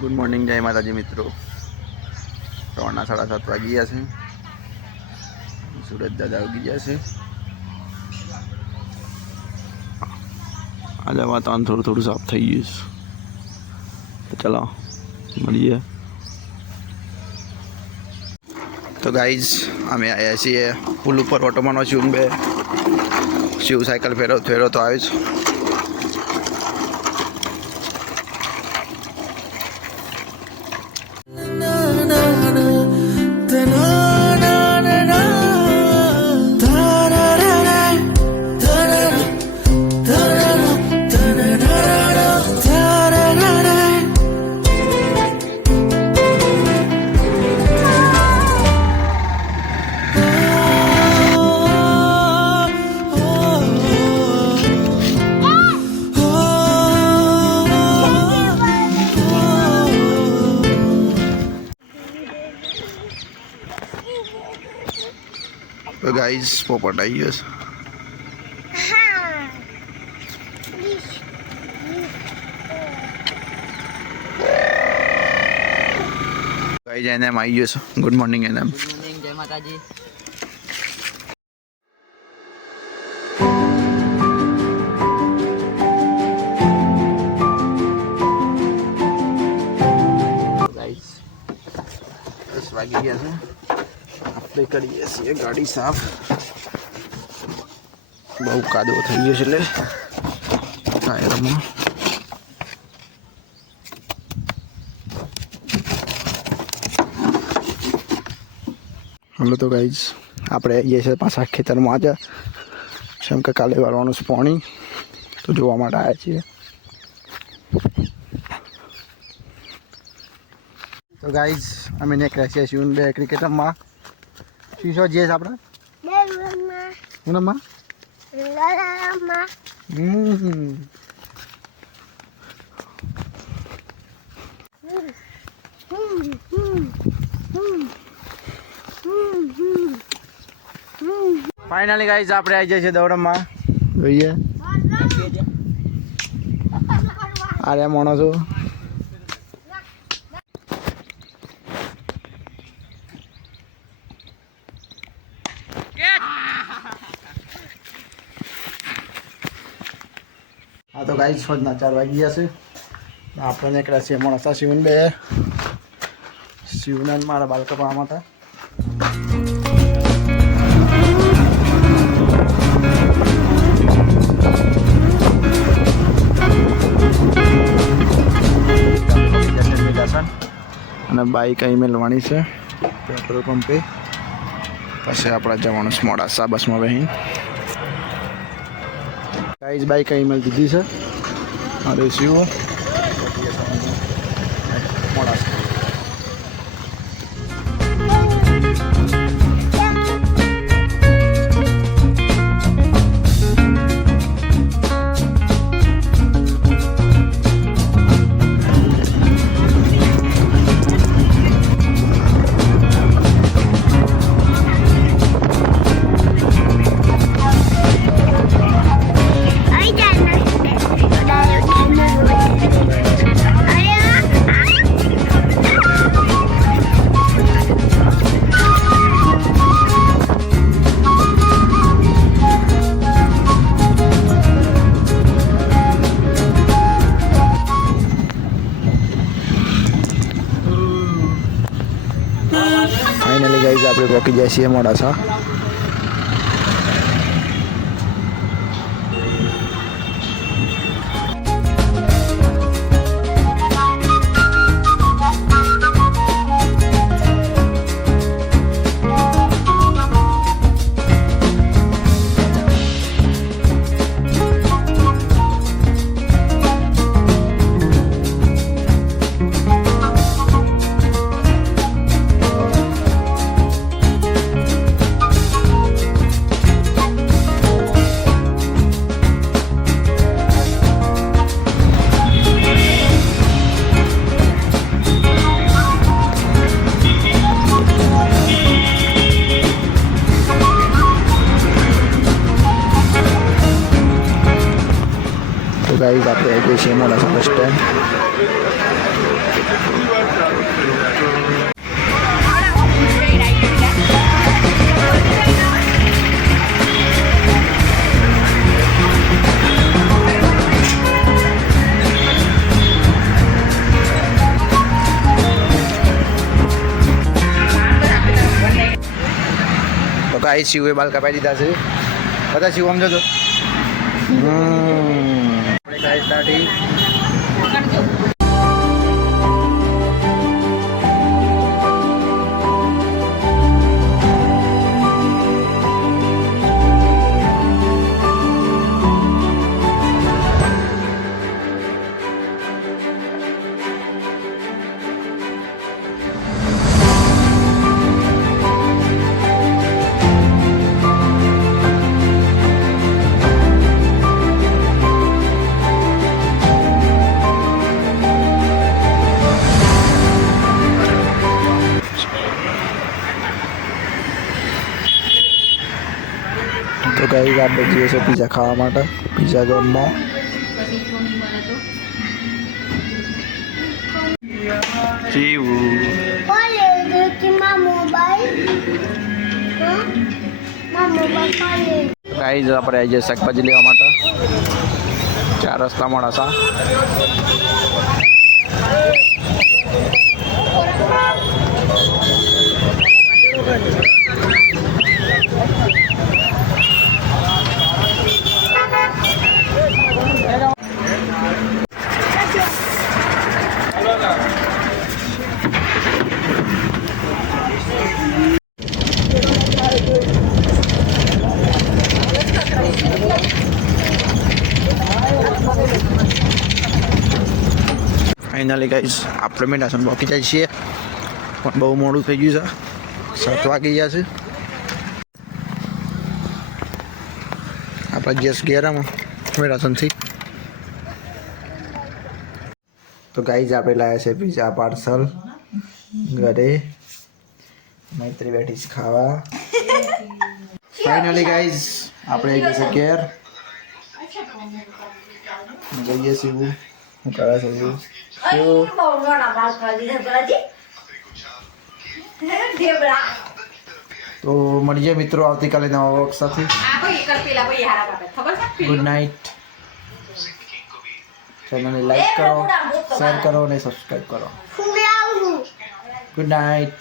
Good morning, જય માતાજી મિત્રો. સવારના 7:30 વાગી ગયા છે. સુરજ દાદા ઉગી ગયા છે. આજે વાતાવરણ થોડું સાફ થઈ ગયું છે. તો ચલો મળીએ. તો ગાઈઝ અમે આવ્યા છીએ પુલ ઉપર ઓટો મારવા. શિવ સાયકલ ફેરવતો આવ્યો છે. તો ગાઈઝ પોપટ આવી ગયો છે. ગાઈઝ એને આવી ગયો છે. ગુડ મોર્નિંગ એને. જય માતાજી. ગાઈઝ 10 વાગી ગયા છે. આપણે કરીએ છીએ ગાડી સાફ. બહુ કાદવ થઈ ગયો છે એટલે ટાયરમાં. હલો તો ગાઈઝ આપણે આવીએ છીએ પાછા ખેતરમાં. આજે જેમ કે કાલે વાળવાનું છે પાણી, તો જોવા માટે આવ્યા છીએ. તો ગાઈઝ અમે નીકળ્યા છીએ શિવન બે ક્રિકેટમાં. શીશો જે છે આપણે ફાઇનલી ગાઈઝ આપણે આવી જઈએ છીએ દોડમાં. જોઈએ અરે માણસો હા. તો ગાઈઝ છોડના 4 વાગી ગયા છે. આપણે નીકળ્યા છીએ માણસા શિવન બે. શિવનાન મારા બાળકો પણ આમાં હતા. અને બાઈક અહીં મેળવાની છે પેટ્રોલ પંપે. પછી આપણે જવાનું છે મોડાસા બસમાં બેહીને. ગાઈઝ બાઈક અહીં મેળ દીધી છે. અરે શિવ મોડાસા. ફાઇનલી ગાઈઝ આપણે પહોંચી જાય છીએ મોડાસા. ગાઈઝ આપણે આવી ગઈ છીએ મોડાસા બસ સ્ટેન્ડ. ગાઈસ શિવે બાલ કપાઈ દીધા છે બધા શિવ સમજો તો આપણે ગાઈસ દાઢી તો ગાઈસ આપણે જઈએ છીએ પીઝા ખાવા માટે પીઝા જોનમાં જીવું ગાઈસ આપણે આવી જઈએ શાકભાજી લેવા માટે 4 રસ્તા મોડાસા ફાઇનલી ગાઈસ આપણે મેડાસન પહોંચી જાય છીએ પણ બહુ મોડું થઈ ગયું છે 7 વાગી ગયા છે આપણા ગેસ ઘેરામાં મેડાસનથી તો ગાઈસ આપણે લાવ્યા છે પીઝા પાર્સલ ઘરે મૈત્રી બેઠી છે ખાવા ફાઇનલી ગાઈસ આપણે આવી ગયા છે ઘેર જઈએ છીએ હું કરે છે તો મળીએ મિત્રો આવતીકાલે નવા વર્ક સાથે ગુડ નાઇટ ચેનલને લાઈક કરો શેર કરો અને સબસ્ક્રાઈબ કરો ગુડ નાઇટ